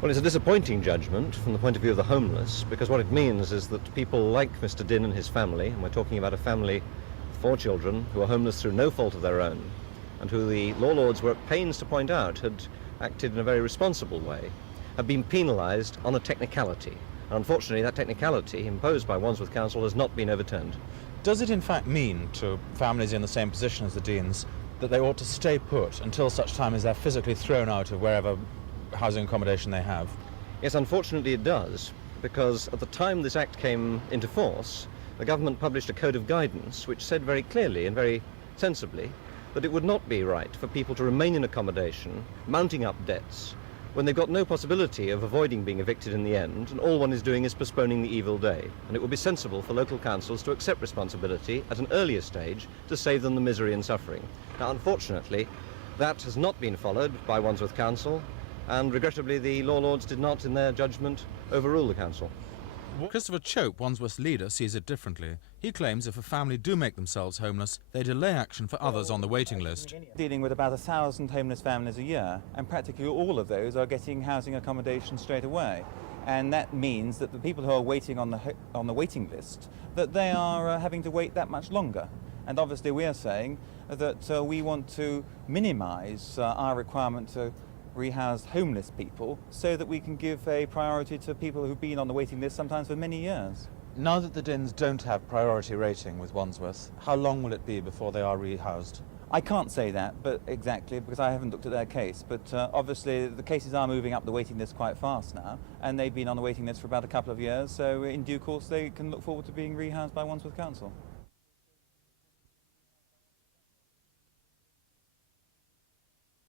Well, it's a disappointing judgment from the point of view of the homeless, because what it means is that people like Mr. Dinn and his family, and we're talking about a family of 4 children who are homeless through no fault of their own, and who the law lords were at pains to point out had acted in a very responsible way, have been penalised on a technicality. And unfortunately, that technicality imposed by Wandsworth Council has not been overturned. Does it in fact mean to families in the same position as the Deans that they ought to stay put until such time as they're physically thrown out of wherever housing accommodation they have? Yes, unfortunately it does, because at the time this act came into force, the government published a code of guidance which said very clearly and very sensibly that it would not be right for people to remain in accommodation, mounting up debts, when they've got no possibility of avoiding being evicted in the end, and all one is doing is postponing the evil day. And it would be sensible for local councils to accept responsibility at an earlier stage to save them the misery and suffering. Now, unfortunately, that has not been followed by Wandsworth Council, and regrettably the law lords did not, in their judgment, overrule the council. Christopher Chope, Wandsworth's leader, sees it differently. He claims if a family do make themselves homeless, they delay action for others on the waiting list. Dealing with about 1,000 homeless families a year, and practically all of those are getting housing accommodation straight away. And that means that the people who are waiting on the waiting list, that they are having to wait that much longer. And obviously we are saying that we want to minimise our requirement to rehouse homeless people so that we can give a priority to people who've been on the waiting list sometimes for many years. Now that the Dins don't have priority rating with Wandsworth, how long will it be before they are rehoused? I can't say that but exactly, because I haven't looked at their case, but obviously the cases are moving up the waiting list quite fast now, and they've been on the waiting list for about a couple of years, so in due course they can look forward to being rehoused by Wandsworth Council.